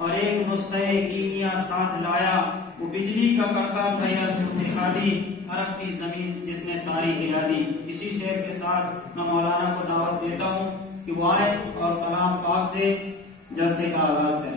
और एक नुस्खे कीमिया साथ लाया। वो बिजली का कड़का था या दिखा दी, अरब की जमीन जिसने सारी हिला दी। इसी शेर के साथ मैं मौलाना को दावत देता हूँ कि वो आए और कलाम पाक से जलसे का आगाज करें।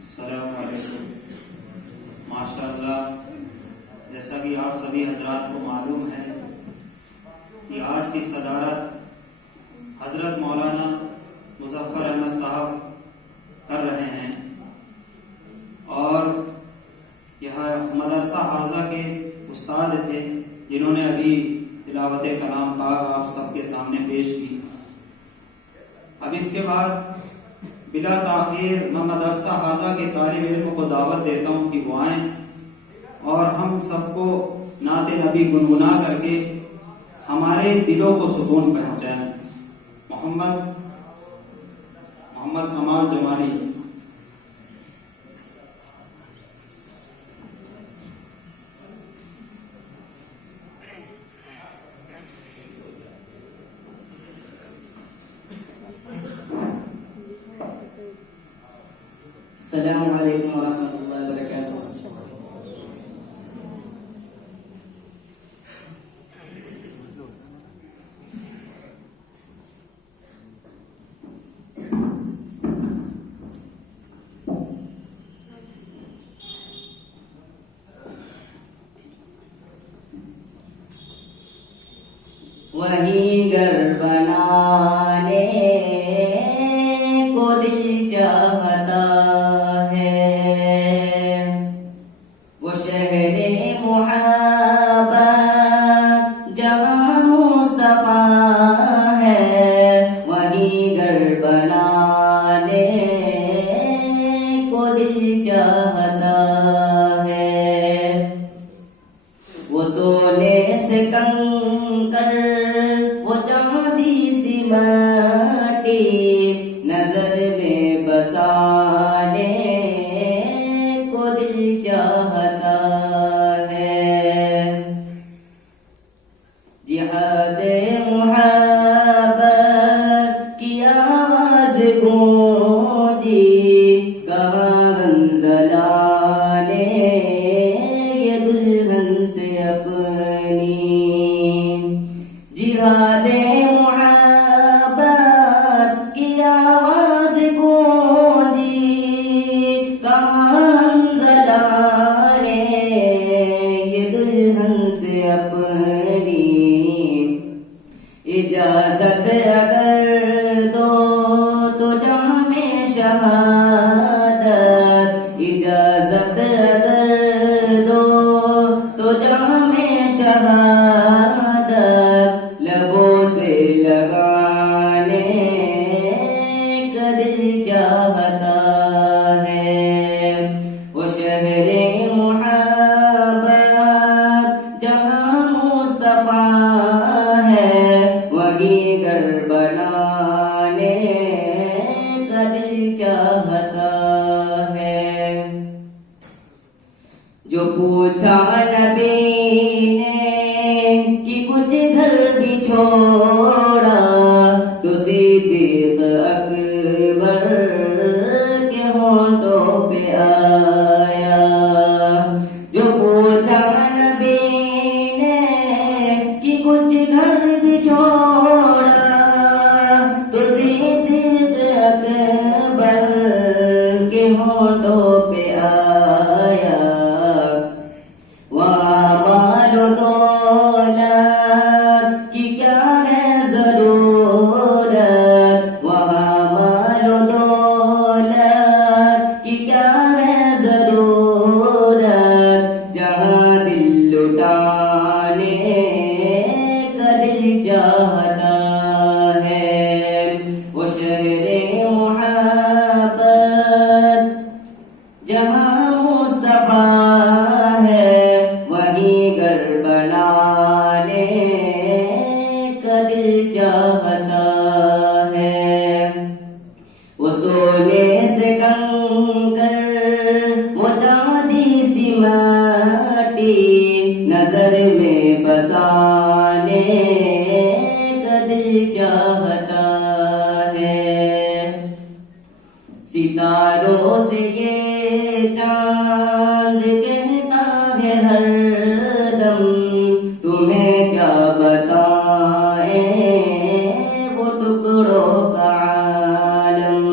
अस्सलामु अलैकुम। माशाअल्लाह, जैसा कि आप सभी हजरात को मालूम है कि आज की सदारत हजरत मौलाना मुजफ्फर अहमद साहब कर रहे हैं और यह मदरसा हाजा के उस्ताद थे जिन्होंने अभी तिलावत कलाम पाक आप सबके सामने पेश की। अब इसके बाद बिला ताखीर मैं मदरसा हाजा के तालिब इल्म को दावत देता हूँ कि वो आएं और हम सबको नाते नबी गुनगुना करके हमारे दिलों को सुकून पहुंचाएं। मोहम्मद कमाल जमाली। अस्सलामु अलैकुम वरहमतुल्लाहि वबरकातुहू। वही घर बनाने को दिल चाहता है, वो शहरे मुहब्बत जहाँ मुस्तफा है। वही घर बनाने को दिल चाहता है, वो सोने से कंकर वो चांदी सी माटी नजर में बसाने को दिल चाहता है। जिहाद मुहब्बत की आवाज गूंजी कहाँ गंजलाने ये दुल्हन से अपनी। जिहाद मुहब्बत की आवाज गूंजी कहाँ गंजलाने ये दुल्हन से अपनी। इजाजत अगर दो तो जामे शहादत, इजाजत अगर दो तो जामे शहादत लबों से लगाने का दिल चाहता है। वो शहरे मुहब्बत जहाँ मुस्तफा है, वही घर बनाने का दिल चाहता है। जो पूछा नबी ने कि कुछ घर भी छोड़ा, तो सिद्दीक अकबर के होंठों पे आया। जो पूछा नबी ने कि कुछ घर भी छोड़ा, तो सिद्दीक अकबर के होंठों पे आया। वहाँ मालो दौलत की क्या है सिमटी नजर में बसाने का दिल चाहता है। सितारों से ये चांद कहता है हरदम, तुम्हें क्या बताएं वो टुकड़ों का आलम।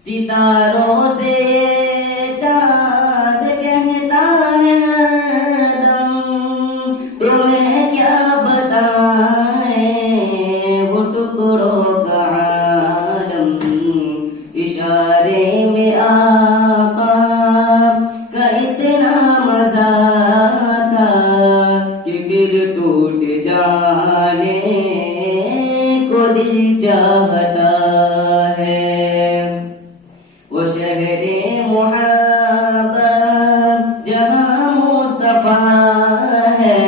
सितारों से चांद कहता है हरदम, तुम्हें क्या बताएं वो टुकड़ों का आलम। इशारे में आका का इतना मजा था कि फिर टूट जाने को दिल चाहता है। वो शहरे मुहब्बत जहाँ मुस्तफा है,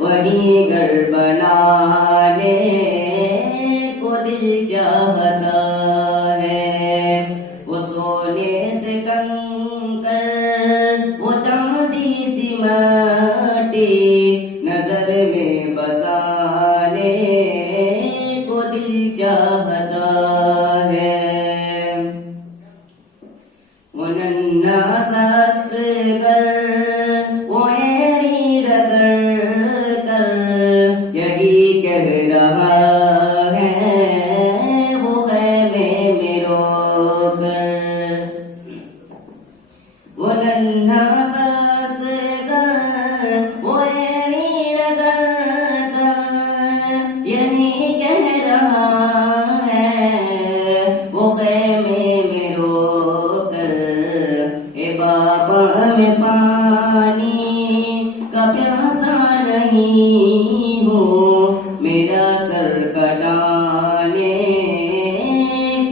वहीं घर बनाने को दिल चाहता है। वो सोने से कंकर वो चांदी सी माटी नजर में बसाने को दिल चाहता है। वो नन्हा सस्त कर वो एड़ी रगड़ कर यही कह रहा है वो खैमे में रोकर। वो नन्हा सस्त कर वो एड़ी रगड़ कर यही कह रहा है वो खैमे में रोकर। ए बाबा में पानी का प्यासा नहीं हो, मेरा सर कटाने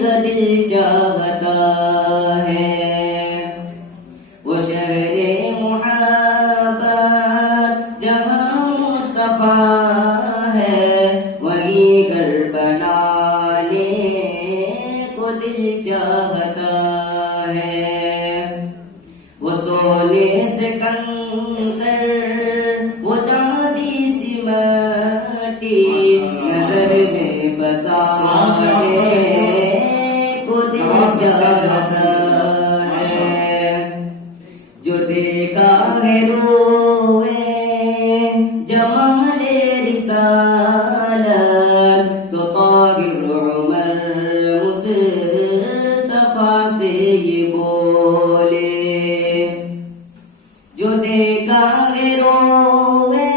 का दिल चाहता है। वो शहरे मुहब्बत जहाँ मुस्तफा है, वहीं घर बनाने को दिल चाहता है। वो सोने से कंकर वो चांदी सी माटी नजर में बसाने को दिल चाहता है। जो देखा है रोए जमाले रिसालत, तो ताहिर उमर मुस्तफा से ये बोले। जो देखा है रोए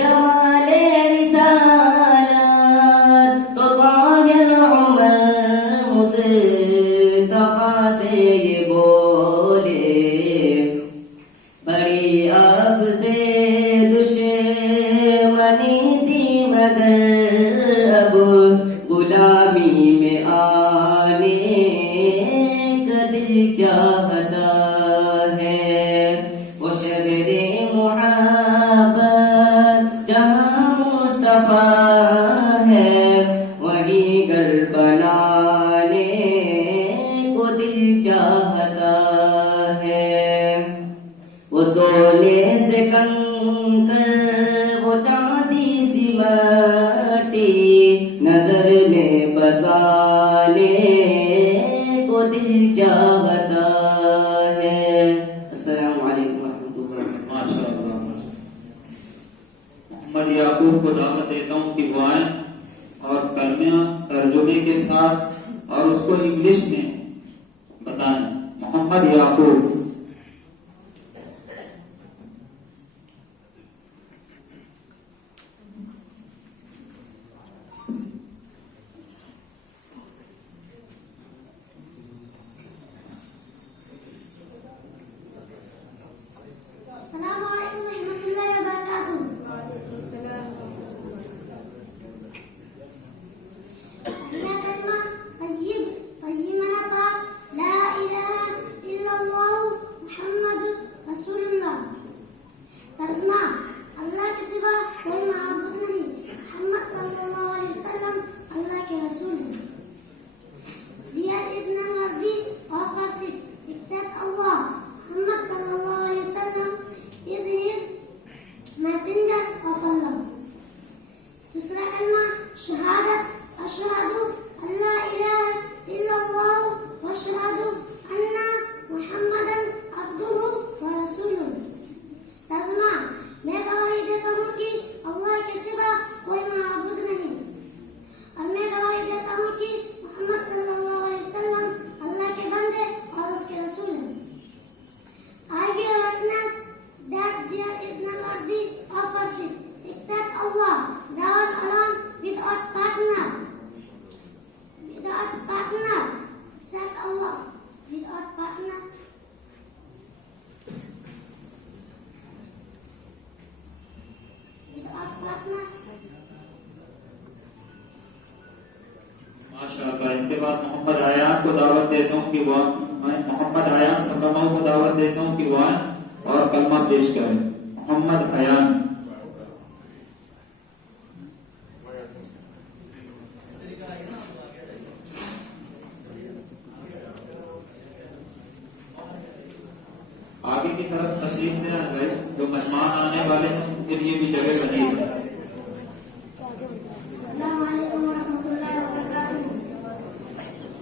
जमाले रिसालत, तो ताहिर उमर मुस्तफा से ये बोले। बड़ी अब से दुश्मनी थी मगर अब गुलामी में आने का दिल चाहता है। वो शहरे मुहब्बत जहाँ मुस्तफा है, वहीं घर बनाने को दिल चाहता है। वो सोने से कंकर वो चांदी सी माटी नजर में बसाने को दिल चाहता है। अस्सलामु अलैकुम वरहमतुल्लाह। माशाअल्लाह। मोहम्मद याकूब को दावत देता हूँ कि वो आए और कलमा तर्जुमे के साथ और उसको इंग्लिश में बताएं। मोहम्मद याकूब। अस्सलामु अलैकुम रहमतुल्लाहि व बरकातुहू। मेरा कलमा तय्यब तय्यबना पाक ला इलाहा इल्लल्लाह मुहम्मदुर रसूलुल्लाह। तर्जुमा, अल्लाह के सिवा कोई माबूद नहीं, मोहम्मद सल्लल्लाहु अलैहि वसल्लम अल्लाह के रसूल हैं। There is none worthy of worship except Allah. Muhammad sallallahu इसके बाद मोहम्मद आयान को दावत देता हूँ कि वह मोहम्मद आयान सल्लल्लाहु को दावत देता हूँ कि वह और कलमा पेश करें। मोहम्मद आयान। आगे की तरफ तशरीफ ले आए, जो मेहमान आने वाले हैं उनके लिए भी जगह बनी है। अस्सलाम वालेकुम वरहमतुल्लाहि वबरकातुहू।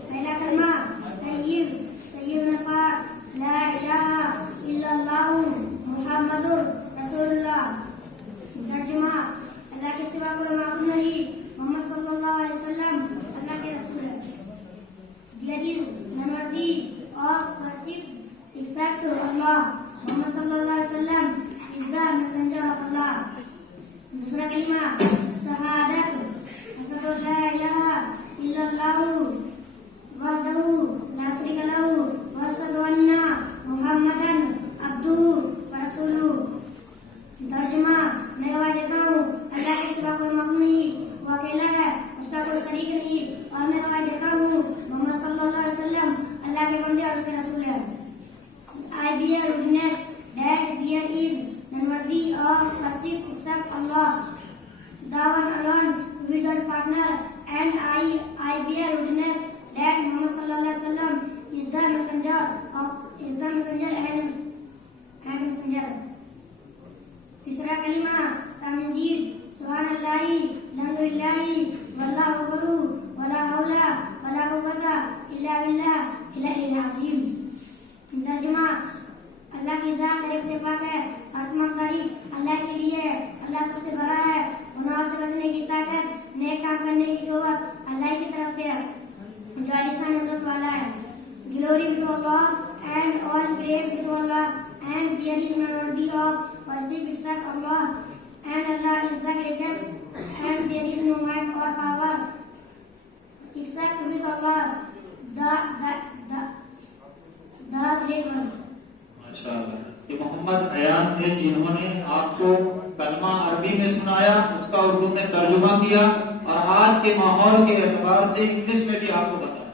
पहला कलमा तय्यब, तय्यब नपाक, ला इलाहा इल्लल्लाह मुहम्मदुर रसूलुल्लाह। तर्जुमा, अल्लाह के सिवा कोई माबूद नहीं, मोहम्मद सल्लल्लाहु अलैहि वसल्लम अल्लाह के रसूल है। There is none worthy of worship except Allah. Muhammad sallallahu alaihi wasallam is the messenger of Allah. दूसरा कलिमा शहादत, अशहदु ला इलाहा इल्लल्लाह वहदहु ला शरीका लहु व अशहदु अन्ना मुहम्मदन अब्दुहु व रसूलुहु। तर्जुमा, मैं गवाह देता हूँ अल्लाह के सिवा कोई माबूद नहीं, वो अकेला है, उसका कोई शरीक नहीं, और मैं गवाह देता हूँ मोहम्मद सल्लल्लाहु अलैहि वसल्लम अल्लाह के बंदे और उसके रसूल है। I bear witness that there is none worthy of worship except Allah, the one alone without partner, and I bear witness that Muhammad sallallahu alaihi wasallam is the messenger and messenger. तीसरा कलिमा तमजीद, सुभानअल्लाहि अल्हम्दुलिल्लाहि वल्लाहु अकबर वला हौला वला कुव्वता इल्ला बिल्लाह इल अज़ीम। तर्जुमा, अल्लाह की जात तारीफ से पाक है और तमाम तारीफ अल्लाह के लिए है। अल्लाह सबसे बड़ा है, गुनाहों से बचने की ताकत, नेक काम करने की तौफीक अल्लाह की तरफ से है, जो आलिशान इज़्ज़त वाला है। Glory be to Allah and all praise be to Allah, and there is none worthy of worship except Allah, and Allah is the greatest, and there is no might or power except with Allah, the great one. माशाअल्लाह। ये मोहम्मद अयान थे जिन्होंने आपको कलमा अरबी में सुनाया, उसका उर्दू में तर्जुमा किया और आज के माहौल के एतबार से इंग्लिश में भी आपको बताया।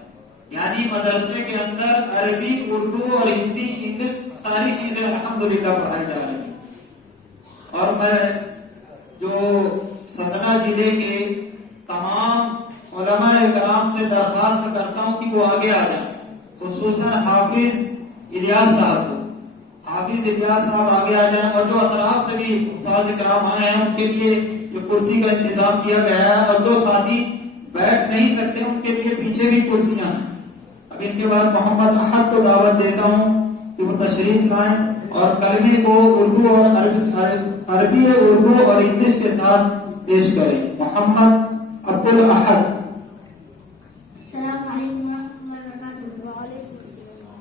यानी मदरसे के अंदर अरबी, उर्दू और हिंदी, इंग्लिश सारी चीजें अल्हम्दुलिल्लाह पढ़ाई जा रही है। और मैं जो सतना जिले के तमाम उलमा इकराम से दरख्वास्त करता हूँ कि वो आगे आ जाए, खुसूसन हाफिज इलियास साहब को, हाफिज इलियास साहब आगे आ जाएं, और जो अतराफ से भी फाज इकराम आए हैं उनके लिए जो कुर्सी का इंतजाम किया गया है, और जो साथी बैठ नहीं सकते उनके लिए पीछे भी कुर्सियां हैं। अब इनके बाद मोहम्मद अहद को दावत देता हूँ कि वो तशरीफ लाएं और कलमे को उर्दू और अरबी, उर्दू और इंग्लिश के साथ पेश करें। मोहम्मद अब्दुल अहद। अस्सलाम वालेकुम वरहमतुल्लाहि वबरकातुहू।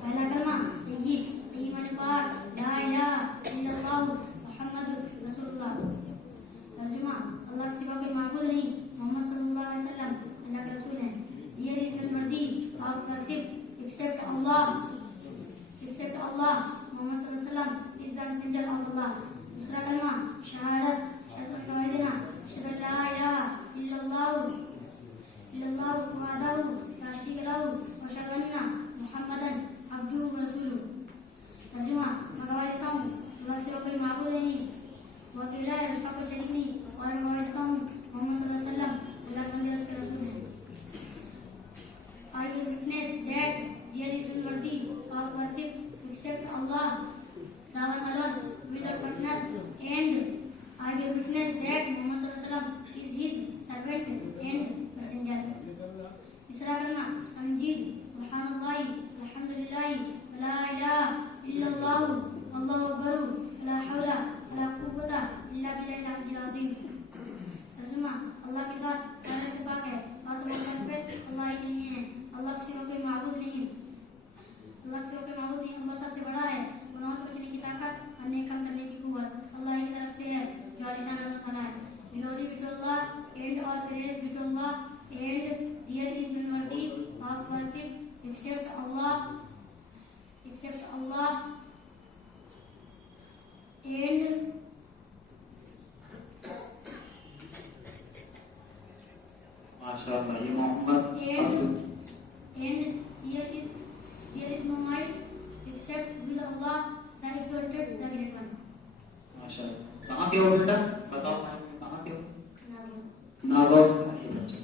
पहला कलमा तय्यब, तय्यब माने पाक, ला इलाहा इल्लल्लाह मुहम्मदुर रसूलुल्लाह। तर्जुमा, अल्लाह के सिवा कोई माबूद नहीं, मोहम्मद सल्लल्लाहु अलैहि वसल्लम अल्लाह के रसूल हैं। There is none worthy of worship except Allah, Muhammad sallallahu alaihi wasallam is the messenger of Allah. दूसरा कलमा शहादत, शहादत का गवाही देना, अशहदु ला इलाहा इल्लल्लाह वहदहु ला शरीका लहु व अशहदु अन्ना मुहम्मदन अब्दुहु व रसूलुहु। तर्जुमा, मैं गवाही देता हूँ अल्लाह के सिवा कोई माबूद नहीं, वो अकेला है, उसका कोई शरीक नहीं, और मैं गवाही देता हूँ मोहम्मद सल्लल्लाहु अलैहि वसल्लम अल्लाह के बंदे और उसके रसूल हैं। I will witness that there is none worthy of worship except Allah, the one alone without partner, and I will witness that Muhammad sallallahu alaihi wasallam is his servant and messenger. तीसरा कलमा तमजीद, सुभानअल्लाहि अल्हम्दुलिल्लाहि वला इलाहा इल्लल्लाह वल्लाहु अकबर वला हौला वला कुव्वता इल्ला बिल्लाहिल अज़ीम। तर्जुमा, अल्लाह के साथ तारीफ से पाक है और तमाम तारीफें अल्लाह के लिए हैं। अल्लाह के सिवा कोई माबूद नहीं, अल्लाह के सिवा कोई माबूद नहीं, अल्लाह सबसे बड़ा है, गुनाहों से बचने की ताकत और नेक काम करने की कुव्वत अल्लाह की तरफ से है, जो आलिशान इज़्ज़त वाला है। Glory be to Allah and all praise be to Allah, and there is none worthy of worship except Allah, and माशाअल्लाह। ये मोहम्मद माशाल्लाह। कहाँ के हो बेटा? बताओ कहाँ के हो? नागौर का ये बच्चा,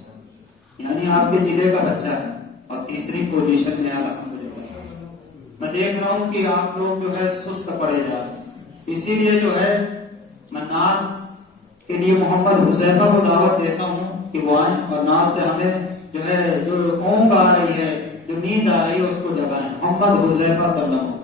यानी आपके जिले का बच्चा है और तीसरी पोजीशन में अल्हम्दुलिल्लाह। मैं देख रहा हूँ कि आप लोग जो है सुस्त पड़े जा रहे, इसीलिए जो है मैं नात के लिए मोहम्मद हुजैफा को दावत देता हूँ कि वो आए और नात से हमें जो है जो ऊँग आ रही है, जो नींद आ रही है उसको जगाएं। मोहम्मद हुजैफा सल्लल्लाहु